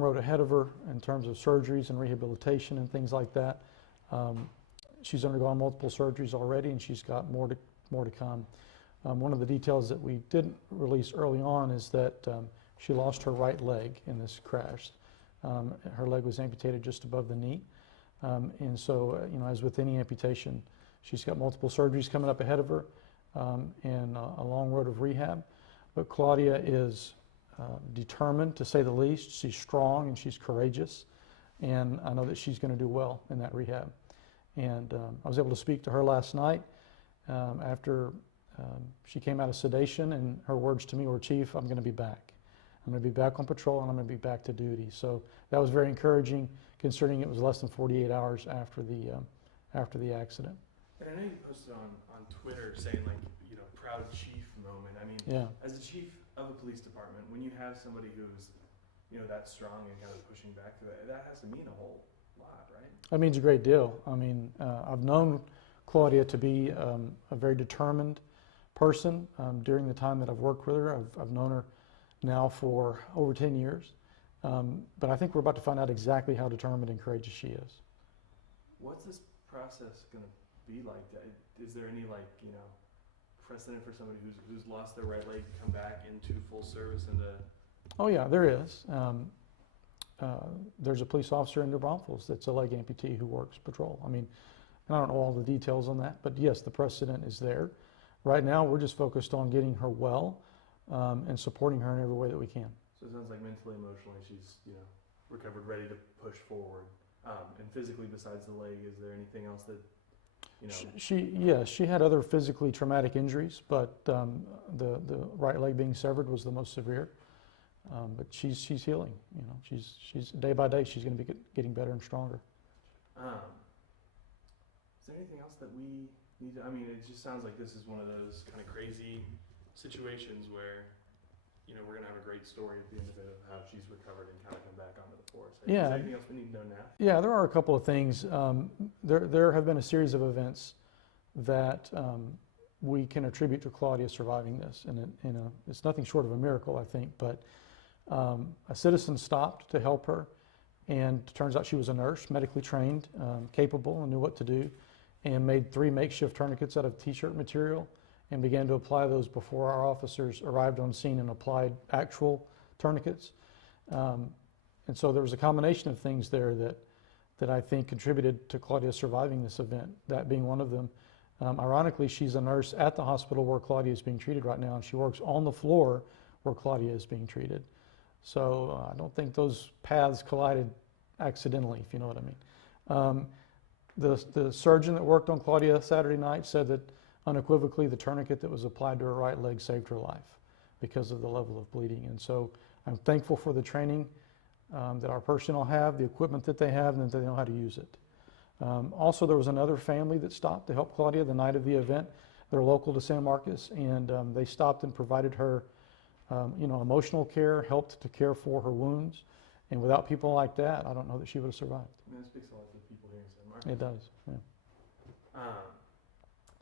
road ahead of her in terms of surgeries and rehabilitation and things like that. She's undergone multiple surgeries already, and she's got more to come. One of the details that we didn't release early on is that she lost her right leg in this crash. Her leg was amputated just above the knee, and so as with any amputation, she's got multiple surgeries coming up ahead of her, and a long road of rehab. But Claudia is determined, to say the least. She's strong and she's courageous, and I know that she's going to do well in that rehab. And I was able to speak to her last night after she came out of sedation, and her words to me were, "Chief, I'm going to be back. I'm going to be back on patrol, and I'm going to be back to duty." So that was very encouraging, considering it was less than 48 hours after the accident. And I know you posted on Twitter saying, like, proud chief moment. I mean, yeah. As a chief of a police department, when you have somebody who's, that strong and kind of pushing back to that has to mean a whole lot, right? That means a great deal. I mean, I've known Claudia to be a very determined person during the time that I've worked with her. I've known her now for over 10 years. But I think we're about to find out exactly how determined and courageous she is. What's this process going to be like? Is there any, precedent for somebody who's lost their right leg to come back into full service into? Oh yeah, there is. There's a police officer in New Braunfels that's a leg amputee who works patrol. I mean, and I don't know all the details on that, but yes, the precedent is there. Right now, we're just focused on getting her well and supporting her in every way that we can. So it sounds like mentally, emotionally, she's recovered, ready to push forward. And physically, besides the leg, is there anything else that She had other physically traumatic injuries, but the right leg being severed was the most severe. But she's healing. She's day by day she's going to be getting better and stronger. Is there anything else that we need to? I mean, it just sounds like this is one of those kind of crazy situations where we're going to have a great story at the end of it of how she's recovered and kind of come back onto the force. Yeah. Is there anything else we need to know now? Yeah, there are a couple of things. There have been a series of events that we can attribute to Claudia surviving this, and it's nothing short of a miracle, I think. But a citizen stopped to help her, and it turns out she was a nurse, medically trained, capable, and knew what to do, and made 3 makeshift tourniquets out of t-shirt material, and began to apply those before our officers arrived on scene and applied actual tourniquets. And so there was a combination of things there that I think contributed to Claudia surviving this event, that being one of them. Ironically, she's a nurse at the hospital where Claudia is being treated right now, and she works on the floor where Claudia is being treated. So I don't think those paths collided accidentally, if you know what I mean. The surgeon that worked on Claudia Saturday night said that unequivocally the tourniquet that was applied to her right leg saved her life because of the level of bleeding. And so I'm thankful for the training that our personnel have, the equipment that they have, and that they know how to use it. Also, there was another family that stopped to help Claudia the night of the event. They're local to San Marcos, and they stopped and provided her emotional care, helped to care for her wounds. And without people like that, I don't know that she would have survived. I mean, that speaks a lot to the people here in San Marcos. It does, yeah.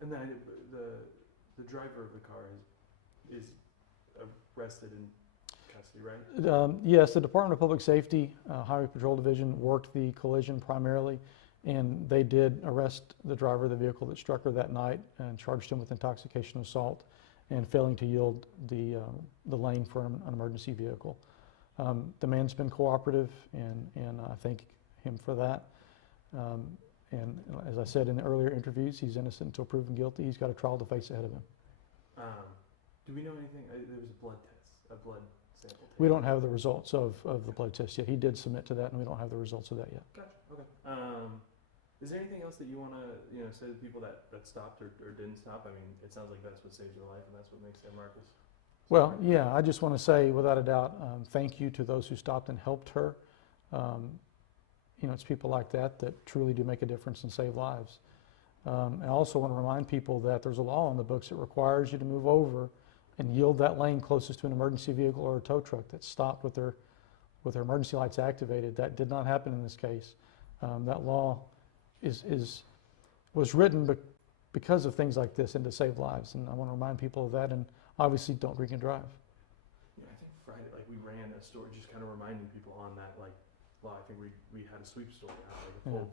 And then the driver of the car is arrested in custody, right? Yes, the Department of Public Safety, Highway Patrol Division worked the collision primarily, and they did arrest the driver of the vehicle that struck her that night and charged him with intoxication assault and failing to yield the lane for an emergency vehicle. The man's been cooperative, and I thank him for that. And as I said in the earlier interviews, he's innocent until proven guilty. He's got a trial to face ahead of him. Do we know anything? There was a blood test, a blood sample test. We don't have the results of the blood test yet. He did submit to that, and we don't have the results of that yet. Gotcha. Okay. Is there anything else that you want to say to people that stopped or didn't stop? I mean, it sounds like that's what saved your life, and that's what makes San Marcos. Well, yeah, I just want to say, without a doubt, thank you to those who stopped and helped her. It's people like that truly do make a difference and save lives. I also want to remind people that there's a law on the books that requires you to move over and yield that lane closest to an emergency vehicle or a tow truck that stopped with their emergency lights activated. That did not happen in this case. That law was written because of things like this and to save lives. And I want to remind people of that, and obviously don't drink and drive. Yeah, I think Friday, we ran a story, just kind of reminding people on that, like, well, I think we had a sweep story out, like a full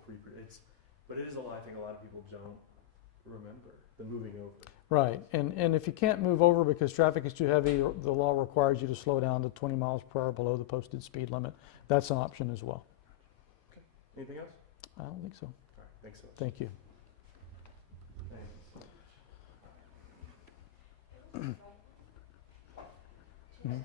but it is a lot, I think a lot of people don't remember the moving over. Right, and if you can't move over because traffic is too heavy, the law requires you to slow down to 20 miles per hour below the posted speed limit. That's an option as well. Okay, anything else? I don't think so. All right, thanks so much. Thank you. Thanks. Mhm.